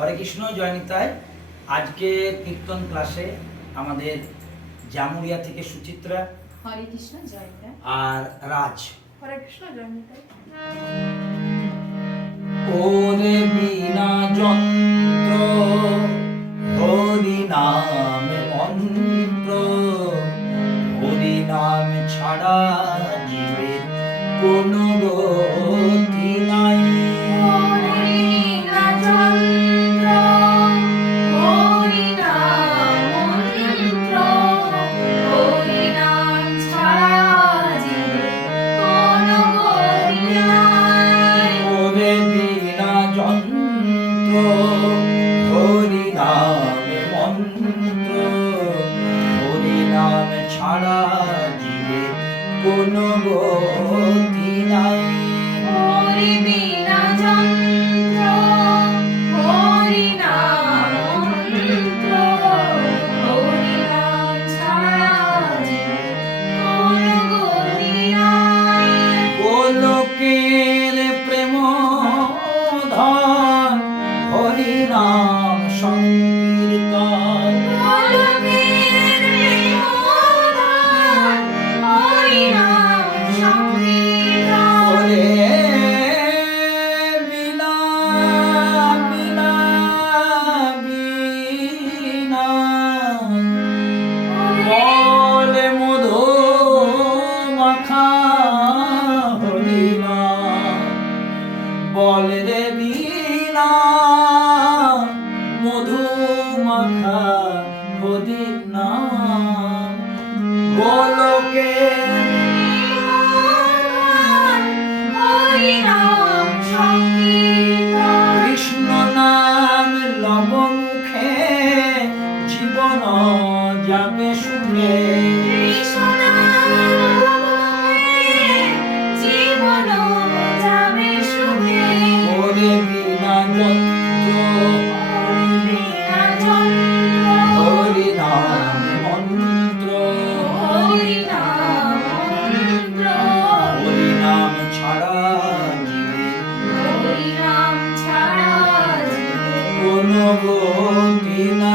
হরে কৃষ্ণ জয়নিতায় আজকে কীর্তন ক্লাসে আমাদের জামুরিয়া থেকে সুচিত্রা হরে কৃষ্ণ জয়টা আর রাজ। হরে কৃষ্ণ জয়নিতা ওরে বিনা যন্ত্র হরি নাম মন্ত্র হরি নাম ছাড়া জীবের কোনো হরি নামে মন্ত্র হরি নাম ছাড়া জীবে কোনো গতি নাই। গোলকের নাম সংকীর্তন। বলে রে বিনা মাখা হরিণা গোলকে কৃষ্ণ নাম লব মুখে জীবন যাবে সুখে ওরে বিনা যন্ত্র জীবে কোনো গতি নাই